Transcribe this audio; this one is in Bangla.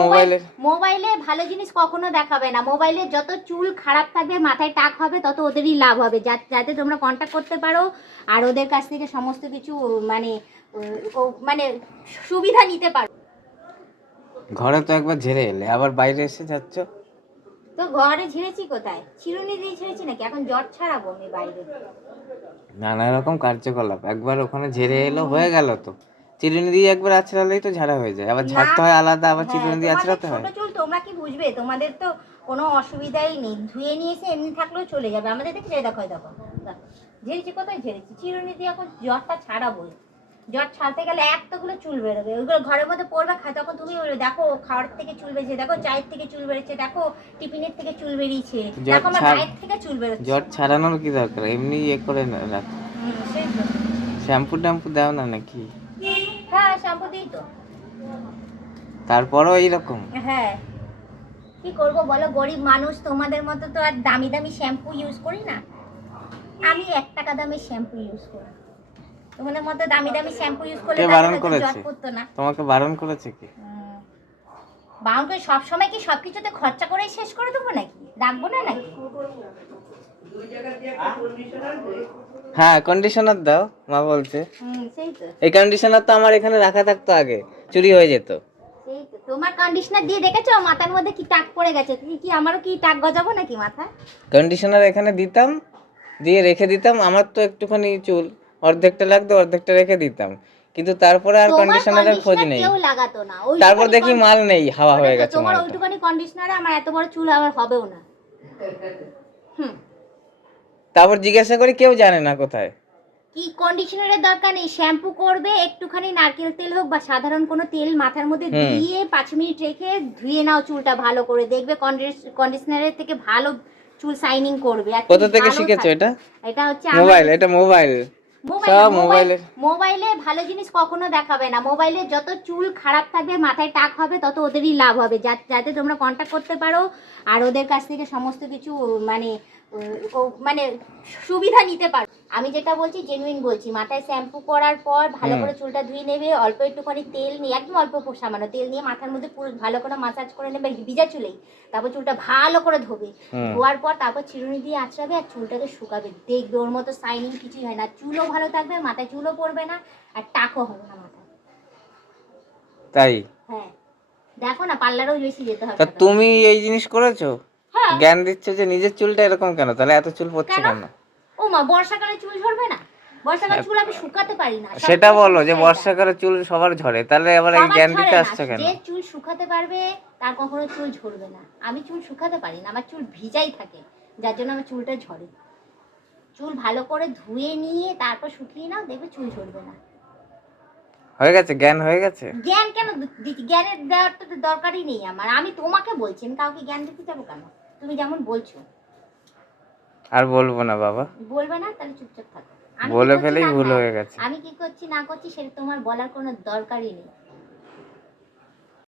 মোবাইল মোবাইলে। ভালো জিনিস কখনো দেখাবে না। মোবাইলে যত চুল খারাপ থাকবে মাথায় টাক হবে তত ওদেরই লাভ হবে। যাতে তোমরা কন্ট্যাক্ট করতে পারো আর ওদের কাছ থেকে সমস্ত কিছু মানে মানে সুবিধা নিতে পারো। ঘরে তো একবার ঝেড়ে এলে আবার বাইরে এসে যাচ্ছ? তো ঘরে ঝেড়েছি কোথায়? চিরুনি দিয়ে ঝেড়েছি নাকি? এখন জ্বর ছাড়াবো আমি বাইরে। নানা রকম কার্যকলাপ। একবার ওখানে ঝেড়ে এলো হয়ে গেল তো। চিরুনি দিয়ে একবার আছড়ালেই তো ঝাড়া হয়ে যায় আবার ঝাড়তে হয় আলাদা আবার হ্যাঁ, চিরুনি দিয়ে আছড়াতে হয়। ছোট চুল তোমরা কি বুঝবে? তোমাদের তো কোনো অসুবিধাই নেই ধুয়ে নিয়ে এসে এমনি থাকলেও চলে যাবে। আমাদের দেখে দেখো দেখো। ঝেড়েছি কোথায় ঝেড়েছি? চিরুনি দিয়ে এখন জ্বরটা ছাড়াবোই। জ্বর ছাড়তে গেলে এতগুলো চুল বেরোবে। ওইগুলো ঘরের মধ্যে পড়বে খায় তখন তুমি বলবে দেখো খাওয়ার থেকে চুল বেরিয়েছে দেখো চায়ের থেকে চুল বেরিয়েছে দেখো টিফিনের থেকে চুল বেরিয়েছে জ্বর দেখো আমার গায়ের থেকে চুল বেরোচ্ছে। জ্বর ছাড়ানোর কি দরকার? এমনি ইয়ে করে না- রাখ। শ্যাম্পু ট্যাম্পু দাও না নাকি? শ্যাম্পু দিই তো। তারপরও এইরকম? হ্যাঁ। কি করব বলো? গরিব মানুষ তোমাদের মতো তো আর দামি দামি শ্যাম্পু ইউজ করি না। আমি এক টাকা দামের শ্যাম্পু ইউজ করি। তোমাদের মতো দামি দামি শ্যাম্পু ইউজ করলে বারণ করেছে? তোমাকে বারণ করেছে কি? করে সবসময় কি সব কিছুতে খরচা করেই শেষ করে দেবো নাকি? রাখব না নাকি? হ্যাঁ কন্ডিশনার দাও মা বলছে। এই কন্ডিশনার তো আমার এখানে রাখা থাকতো আগে চুরি হয়ে যেত। তোমার কন্ডিশনার দিয়ে দেখেছ? মাথার মধ্যে কি টাক পড়ে গেছে? তুমি কি আমারও কি টাক গজাবো নাকি মাথায়? কন্ডিশনার এখানে দিতাম দিয়ে রেখে দিতাম আমার তো একটুখানি চুল অর্ধেকটা লাগতো অর্ধেকটা রেখে দিতাম। কিন্তু তারপরে আর কন্ডিশনারের খোঁজ নেই। লাগাতো না তারপর দেখি মাল নেই হাওয়া হয়ে গেছে তোমার মালটা। ওইটুখানি কন্ডিশনারে আমার এত বড় চুল আমার হবেও না। হুম। তারপর জিজ্ঞাসা করি কেউ জানে না কোথায়? কি কন্ডিশনারের দরকার নেই শ্যাম্পু করবে একটুখানি নারকেল তেল হোক বা সাধারণ কোনো তেল মাথার মধ্যে। দিয়ে পাঁচ মিনিট রেখে ধুয়ে নাও চুলটা ভালো করে। দেখবে কন্ডিশনারের থেকে ভালো চুল শাইনিং করবে। কোথা থেকে শিখেছো এটা? এটা হচ্ছে মোবাইল এটা মোবাইল। সব মোবাইলের মোবাইলে। ভালো জিনিস কখনো দেখাবে না। মোবাইলে যত চুল খারাপ থাকবে মাথায় টাক হবে তত ওদেরই লাভ হবে। যাতে তোমরা কন্ট্যাক্ট করতে পারো আর ওদের কাছ থেকে সমস্ত কিছু মানে মানে সুবিধা নিতে পারো। আমি যেটা বলছি জেনুইন বলছি মাথায় শ্যাম্পু করার পর ভালো করে চুলটা ধুয়ে নেবে অল্প একটুখানি তেল নিয়ে একদম অল্প সামান্য তেল নিয়ে মাথার মধ্যে পুরো ভালো করে মাসাজ করে নেবে ভিজা চুলেই। তারপর চুলটা ভালো করে ধোবে। ধোয়ার পর তারপর চিরুনি দিয়ে আঁচড়াবে আর চুলটাকে শুকাবে। দেখবে ওর মতো সাইনিং কিছুই হয় না। চুলও ভালো থাকবে মাথায় চুলও পড়বে না আর টাকও হবে না মাথায়। তাই? হ্যাঁ। দেখো না পার্লারেও বেশি যেতে হবে তুমি এই জিনিস করেছ? হ্যাঁ। জ্ঞান দিচ্ছ যে নিজের চুলটা এরকম কেন? তাহলে এত চুল পড়ছে কেন? বর্ষাকালে চুল ঝরবে না? বর্ষাকালে চুল আমি শুকাতে পারি না সেটা বলো যে বর্ষাকালে চুল সবার ঝরে তাহলে আবার এই জ্ঞান দিতে আসছো কেন? যে চুল শুকাতে পারবে তার কখনো চুল ঝরবে না। আমি চুল শুকাতে পারি না আমার চুল ভিজাই থাকে যার জন্য আমার চুলটা ঝরে। চুল ভালো করে ধুয়ে নিয়ে তারপর শুকিয়ে নাও দেখবে চুল ঝরবে না। হয়ে গেছে? জ্ঞান হয়ে গেছে? জ্ঞান কেন দিচ্ছি জ্ঞানের দেওয়ার তো দরকারই নেই আমার। আমি তোমাকে বলছি আমি কাউকে জ্ঞান দিতে যাব কেন? তুমি যেমন বলছো। আর বলব না বাবা। বলবে না? তাহলে চুপচাপ থাকো। বলে ফেলেই ভুল হ্যাঁ, হয়ে গেছে। আমি কি করছি না করছি সেটা তোমার বলার কোনো দরকারই নেই।